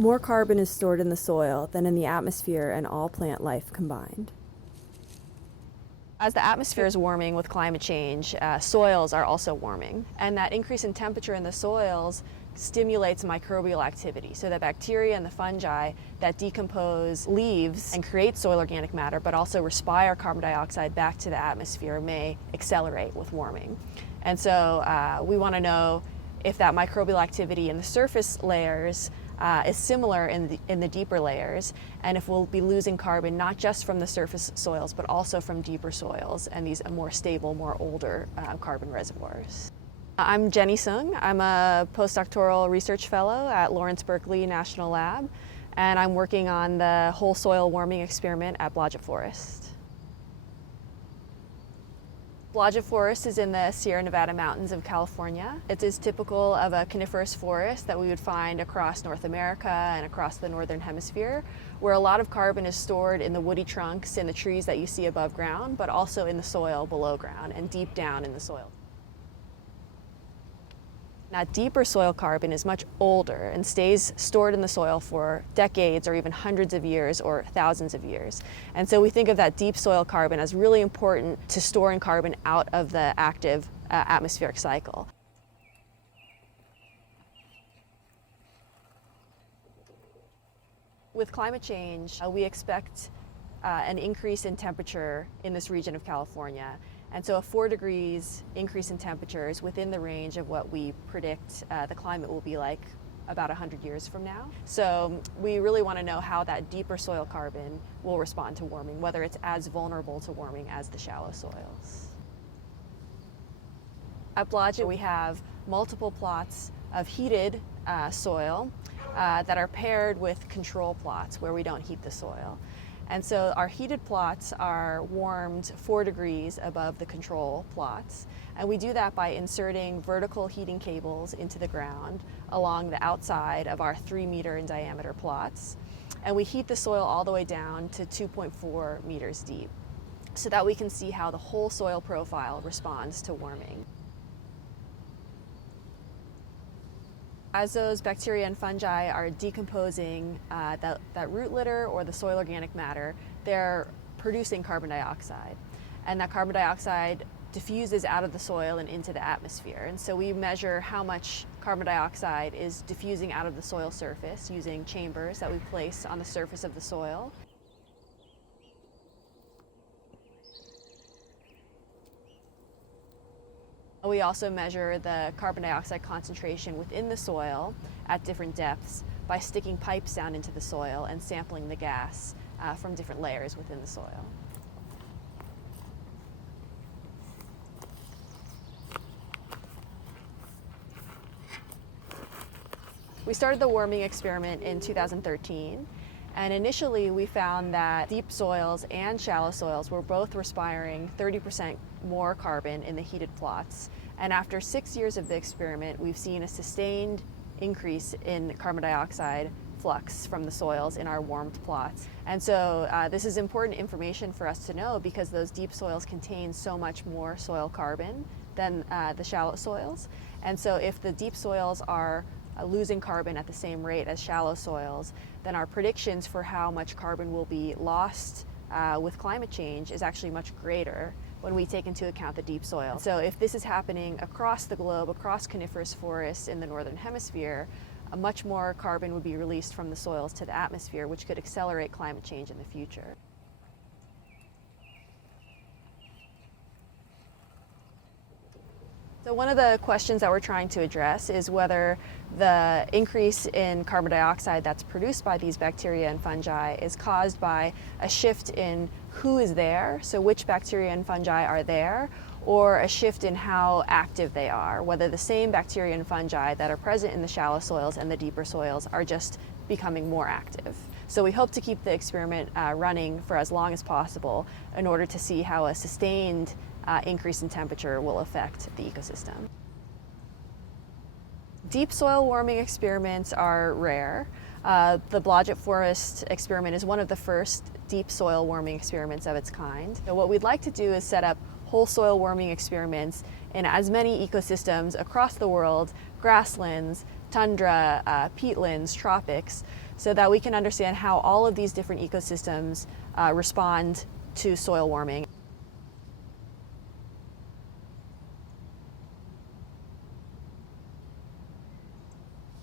More carbon is stored in the soil than in the atmosphere and all plant life combined. As the atmosphere is warming with climate change, soils are also warming. And that increase in temperature in the soils stimulates microbial activity. So the bacteria and the fungi that decompose leaves and create soil organic matter, but also respire carbon dioxide back to the atmosphere, may accelerate with warming. And so we want to know if that microbial activity in the surface layers is similar in the deeper layers, and if we'll be losing carbon not just from the surface soils, but also from deeper soils and these more stable, more older carbon reservoirs. I'm Jenny Sung. I'm a postdoctoral research fellow at Lawrence Berkeley National Lab, and I'm working on the whole soil warming experiment at Blodgett Forest. Blodgett Forest is in the Sierra Nevada mountains of California. It is typical of a coniferous forest that we would find across North America and across the northern hemisphere, where a lot of carbon is stored in the woody trunks in the trees that you see above ground, but also in the soil below ground and deep down in the soil. Now, deeper soil carbon is much older and stays stored in the soil for decades or even hundreds of years or thousands of years. And so we think of that deep soil carbon as really important to storing carbon out of the active atmospheric cycle. With climate change, we expect an increase in temperature in this region of California. And so a 4 degrees increase in temperature is within the range of what we predict the climate will be like about 100 years from now. So we really want to know how that deeper soil carbon will respond to warming, whether it's as vulnerable to warming as the shallow soils. At Blodgett, we have multiple plots of heated soil that are paired with control plots where we don't heat the soil. And so our heated plots are warmed 4 degrees above the control plots. And we do that by inserting vertical heating cables into the ground along the outside of our 3-meter in diameter plots. And we heat the soil all the way down to 2.4 meters deep so that we can see how the whole soil profile responds to warming. As those bacteria and fungi are decomposing that root litter or the soil organic matter, they're producing carbon dioxide. And that carbon dioxide diffuses out of the soil and into the atmosphere. And so we measure how much carbon dioxide is diffusing out of the soil surface using chambers that we place on the surface of the soil. We also measure the carbon dioxide concentration within the soil at different depths by sticking pipes down into the soil and sampling the gas from different layers within the soil. We started the warming experiment in 2013. And initially we found that deep soils and shallow soils were both respiring 30% more carbon in the heated plots. And after 6 years of the experiment, we've seen a sustained increase in carbon dioxide flux from the soils in our warmed plots. And so this is important information for us to know because those deep soils contain so much more soil carbon than the shallow soils. And so if the deep soils are losing carbon at the same rate as shallow soils, then our predictions for how much carbon will be lost with climate change is actually much greater when we take into account the deep soil. So if this is happening across the globe, across coniferous forests in the northern hemisphere, much more carbon would be released from the soils to the atmosphere, which could accelerate climate change in the future. So one of the questions that we're trying to address is whether the increase in carbon dioxide that's produced by these bacteria and fungi is caused by a shift in who is there, so which bacteria and fungi are there, or a shift in how active they are, whether the same bacteria and fungi that are present in the shallow soils and the deeper soils are just becoming more active. So we hope to keep the experiment running for as long as possible in order to see how a sustained increase in temperature will affect the ecosystem. Deep soil warming experiments are rare. The Blodgett Forest experiment is one of the first deep soil warming experiments of its kind. So what we'd like to do is set up whole soil warming experiments in as many ecosystems across the world, grasslands, tundra, peatlands, tropics, so that we can understand how all of these different ecosystems respond to soil warming.